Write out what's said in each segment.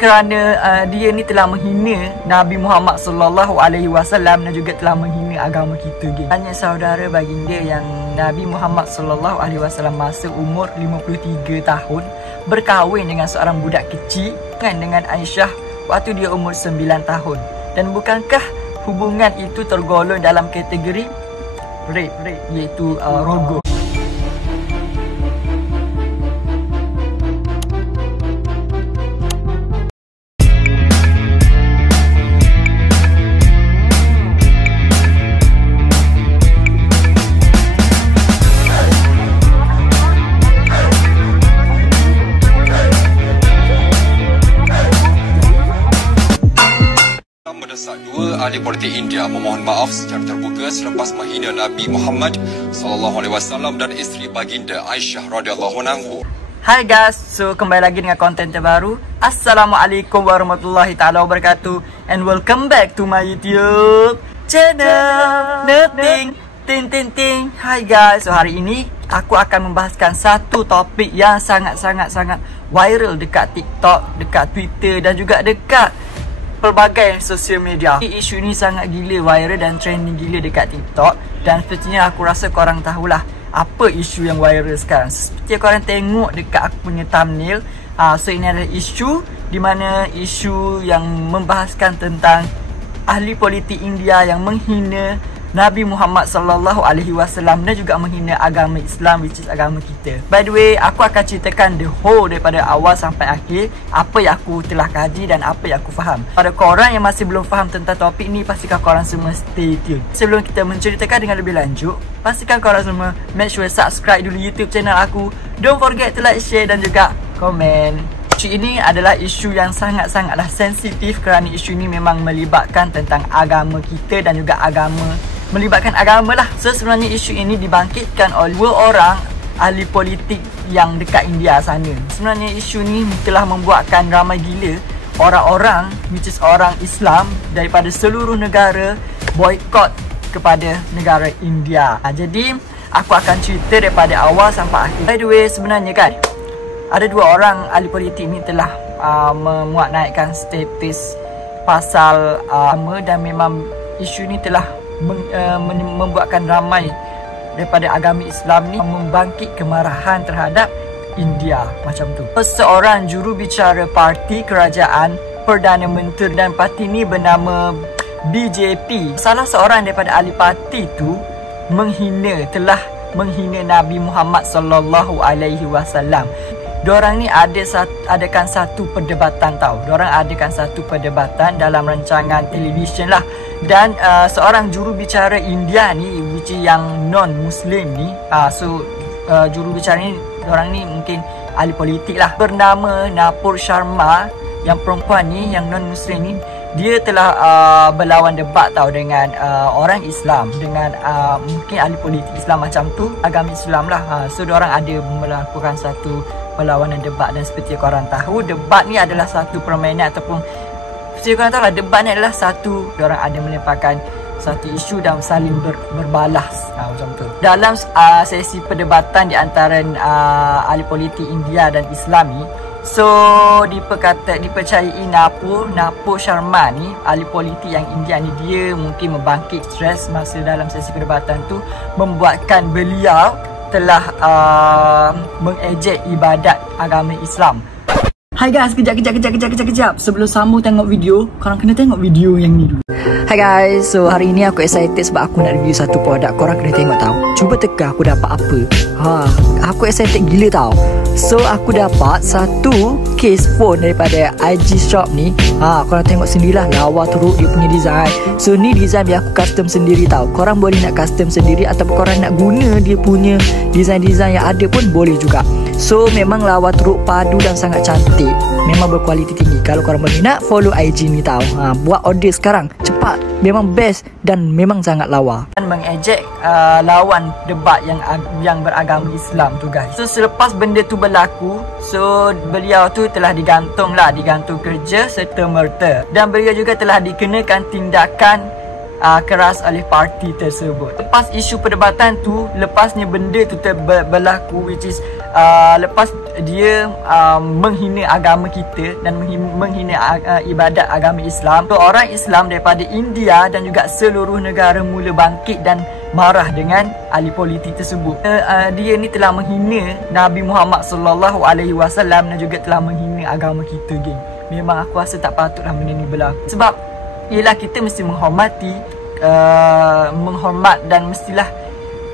kerana dia ni telah menghina Nabi Muhammad SAW dan juga telah menghina agama kita, geng. Hanya saudara baginda yang Nabi Muhammad SAW masa umur 53 tahun berkahwin dengan seorang budak kecil dengan Aisyah waktu dia umur 9 tahun. Dan bukankah hubungan itu tergolong dalam kategori rape iaitu rogo. Mendesak dua ahli politik India memohon maaf secara terbuka selepas menghina Nabi Muhammad SAW dan isteri baginda Aisyah radhiyallahu anha. Hai guys, so kembali lagi dengan konten terbaru. Assalamualaikum warahmatullahi taala wabarakatuh and welcome back to my YouTube channel Nothing Ting Ting Ting. Hai guys, so hari ini aku akan membahaskan satu topik yang sangat viral dekat TikTok, dekat Twitter dan juga dekat pelbagai sosial media. Isu ni sangat gila viral dan trending gila dekat TikTok. Dan sepertinya aku rasa korang tahulah apa isu yang viral sekarang. Seperti korang tengok dekat aku punya thumbnail. So ini adalah isu di mana isu yang membahaskan tentang ahli politik India yang menghina Nabi Muhammad SAW dan juga menghina agama Islam, which is agama kita. By the way, aku akan ceritakan the whole daripada awal sampai akhir apa yang aku telah kaji dan apa yang aku faham. Pada korang yang masih belum faham tentang topik ni, pastikan korang semua stay tune. Sebelum kita menceritakan dengan lebih lanjut, pastikan korang semua make sure subscribe dulu YouTube channel aku. Don't forget to like, share dan juga komen. Isu ini adalah isu yang sangatlah sensitif kerana isu ini memang melibatkan tentang agama kita dan juga melibatkan agama lah. So sebenarnya isu ini dibangkitkan oleh dua orang ahli politik yang dekat India sana. Sebenarnya isu ni telah membuatkan ramai gila orang-orang, which is orang Islam daripada seluruh negara boykot kepada negara India. Jadi aku akan cerita daripada awal sampai akhir. By the way, sebenarnya kan ada dua orang ahli politik ni telah memuat naikkan status pasal agama dan memang isu ni telah membuatkan ramai daripada agama Islam ni membangkit kemarahan terhadap India macam tu. Seorang jurubicara parti kerajaan Perdana Menteri dan parti ni bernama BJP. Salah seorang daripada ahli parti tu telah menghina Nabi Muhammad SAW. Diorang ni adakan satu perdebatan tau. Diorang adakan satu perdebatan dalam rancangan televisyen lah. Dan seorang jurubicara India ni, which is yang non-Muslim ni, jurubicara ni, diorang ni mungkin ahli politik lah, bernama Napur Sharma. Yang perempuan ni, yang non-Muslim ni, dia telah berlawan debat tau dengan orang Islam, dengan mungkin ahli politik Islam macam tu, agama Islam lah. So diorang ada melakukan satu perlawanan debat. Dan seperti korang tahu, debat ni adalah satu permainan ataupun seperti korang tahu lah, debat ni adalah satu, diorang ada melemparkan satu isu dan saling berbalas macam tu. Dalam sesi perdebatan di antara ahli politik India dan Islam ni, so dipercayai Napur Sharma ni, ahli politik yang India ni, dia mungkin membangkit stres masa dalam sesi perdebatan tu, membuatkan beliau telah mengejek ibadat agama Islam. Hai guys, kejap. Sebelum sambung tengok video, korang kena tengok video yang ni dulu. Hai guys, so hari ni aku excited sebab aku nak review satu produk. Korang kena tengok tau. Cuba teka aku dapat apa. Aku excited gila tau. So aku dapat satu case phone daripada IG Shop ni. Korang tengok sendirilah, lawa teruk dia punya design. So ni design biar aku custom sendiri tau. Korang boleh nak custom sendiri ataupun korang nak guna dia punya design-design yang ada pun boleh juga. So memang lawa teruk, padu dan sangat cantik. Memang berkualiti tinggi. Kalau korang boleh nak follow IG ni tau. Buat order sekarang, cepat. Memang best dan memang sangat lawa. Dan mengejek lawan debat yang beragama Islam tu guys. So selepas benda tu berlaku, so beliau tu telah digantung kerja serta merta. Dan beliau juga telah dikenakan tindakan keras oleh parti tersebut. Lepas isu perdebatan tu, lepasnya benda tu berlaku, which is lepas dia menghina agama kita dan menghina ibadat agama Islam, orang Islam daripada India dan juga seluruh negara mula bangkit dan marah dengan ahli politik tersebut. Dia ni telah menghina Nabi Muhammad sallallahu alaihi wasallam dan juga telah menghina agama kita, geng. Memang aku rasa tak patutlah benda ni berlaku. Sebab ialah kita mesti menghormati, menghormat dan mestilah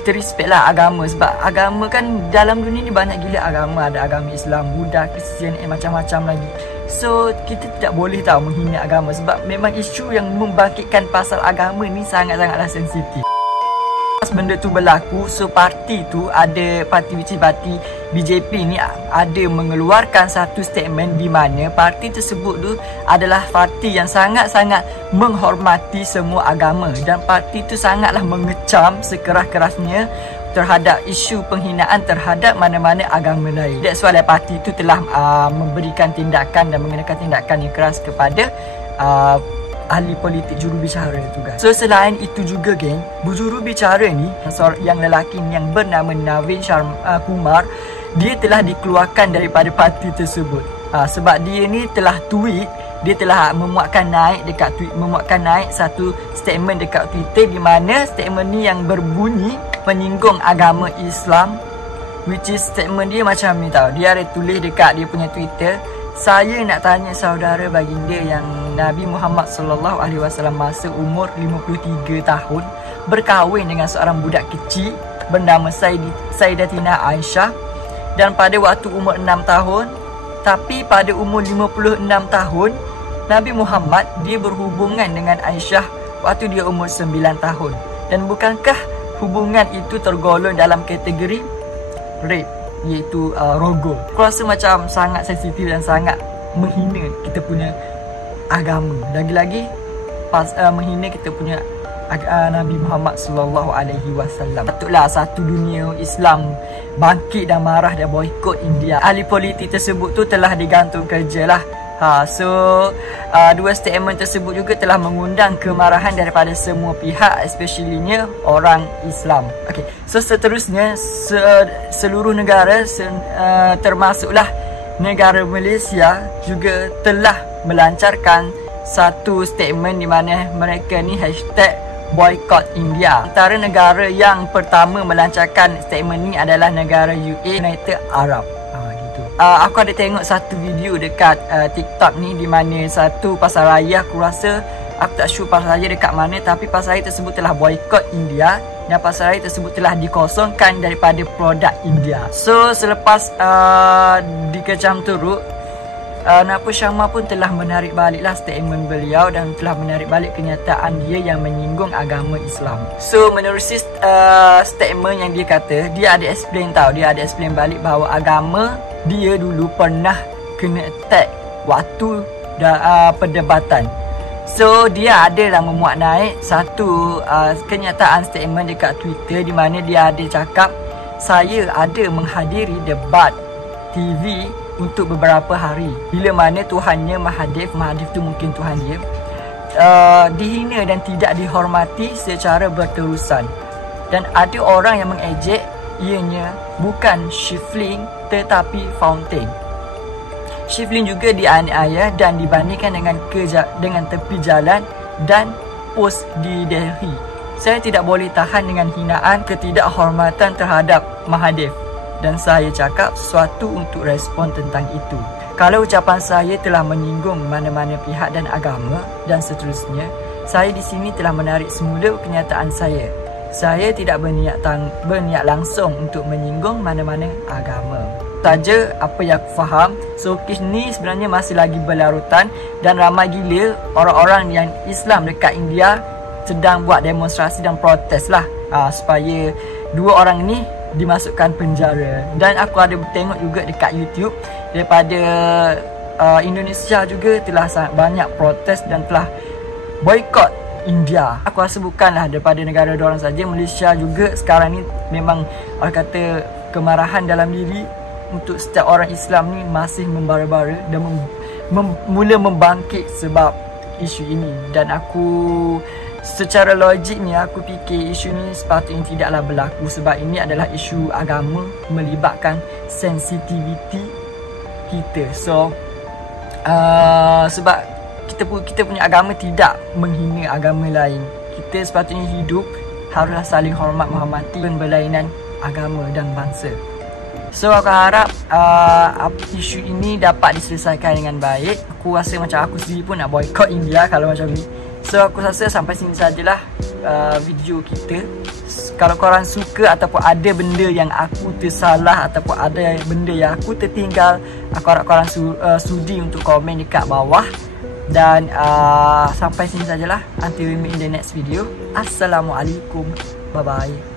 kita respect lah agama. Sebab agama kan dalam dunia ni banyak gila agama. Ada agama Islam, Buddha, Kristian, macam-macam lagi. So kita tidak boleh tahu menghina agama. Sebab memang isu yang membangkitkan pasal agama ni sangat-sangatlah sensitif. Benda tu berlaku, so parti tu ada, parti which is parti BJP ni ada mengeluarkan satu statement di mana parti tersebut tu adalah parti yang sangat-sangat menghormati semua agama dan parti tu sangatlah mengecam sekeras-kerasnya terhadap isu penghinaan terhadap mana-mana agama lain. That's why parti tu telah memberikan tindakan dan mengenakan tindakan yang keras kepada ahli politik jurubicara tu, guys. So selain itu juga, geng, jurubicara ni yang lelaki yang bernama Navin Kumar, dia telah dikeluarkan daripada parti tersebut. Sebab dia ni telah tweet, dia telah memuatkan naik satu statement dekat Twitter di mana statement ni yang berbunyi menyinggung agama Islam, which is statement dia macam ni tau. Dia ada tulis dekat dia punya Twitter, saya nak tanya saudara baginda yang Nabi Muhammad sallallahu alaihi wasallam masa umur 53 tahun berkahwin dengan seorang budak kecil bernama Sayyidatina Aisyah, dan pada waktu umur 6 tahun, tapi pada umur 56 tahun Nabi Muhammad dia berhubungan dengan Aisyah waktu dia umur 9 tahun. Dan bukankah hubungan itu tergolong dalam kategori rape, iaitu rogol? Aku rasa macam sangat sensitif dan sangat menghina kita punya agama. Lagi-lagi menghina kita punya Nabi Muhammad sallallahu alaihi wasallam. Patutlah satu dunia Islam bangkit dan marah dan boikot India. Ahli politik tersebut tu telah digantung kerja lah. Dua statement tersebut juga telah mengundang kemarahan daripada semua pihak, especially-nya orang Islam. Okay, so seterusnya seluruh negara termasuklah negara Malaysia juga telah melancarkan satu statement di mana mereka ni hashtag boycott India. Antara negara yang pertama melancarkan statement ni adalah negara United Arab. Aku ada tengok satu video dekat TikTok ni di mana satu pasaraya, aku rasa aku tak sure pasaraya dekat mana, tapi pasaraya tersebut telah boycott India dan pasaraya tersebut telah dikosongkan daripada produk India. So selepas dikecam teruk, Napa Syama pun telah menarik baliklah statement beliau dan telah menarik balik kenyataan dia yang menyinggung agama Islam. So menerusi statement yang dia kata, dia ada explain balik bahawa agama dia dulu pernah kena attack waktu perdebatan. So dia adalah memuat naik satu kenyataan statement dekat Twitter di mana dia ada cakap, saya ada menghadiri debat TV untuk beberapa hari, bila mana Tuhannya Mahathir tu mungkin Tuhan dia, dihina dan tidak dihormati secara berterusan. Dan ada orang yang mengejek ianya bukan Shifling tetapi Fountain. Shifling juga dianiaya dan dibandingkan dengan tepi jalan dan pos di Delhi. Saya tidak boleh tahan dengan hinaan ketidakhormatan terhadap Mahathir, dan saya cakap sesuatu untuk respon tentang itu. Kalau ucapan saya telah menyinggung mana-mana pihak dan agama dan seterusnya, saya di sini telah menarik semula kenyataan saya. Saya tidak berniat langsung untuk menyinggung mana-mana agama. Saja apa yang aku faham. So kes ni sebenarnya masih lagi berlarutan dan ramai gila orang-orang yang Islam dekat India sedang buat demonstrasi dan protes lah supaya dua orang ni dimasukkan penjara. Dan aku ada tengok juga dekat YouTube daripada Indonesia juga telah sangat banyak protes dan telah boikot India. Aku rasa bukanlah daripada negara diorang saja, Malaysia juga sekarang ni memang orang kata kemarahan dalam diri untuk setiap orang Islam ni masih membara-bara dan mula membangkit sebab isu ini. Dan aku secara logik ni aku fikir isu ni sepatutnya tidaklah berlaku, sebab ini adalah isu agama melibatkan sensitiviti kita. So sebab kita punya agama tidak menghina agama lain. Kita sepatutnya hidup haruslah saling hormat menghormati berlainan agama dan bangsa. So aku harap isu ini dapat diselesaikan dengan baik. Aku rasa macam aku sendiri pun nak boycott India kalau macam ni. So aku rasa sampai sini sajalah video kita. Kalau korang suka ataupun ada benda yang aku tersalah ataupun ada benda yang aku tertinggal, aku harap korang sudi untuk komen dekat bawah. Dan sampai sini sajalah. Until we meet in the next video. Assalamualaikum. Bye bye.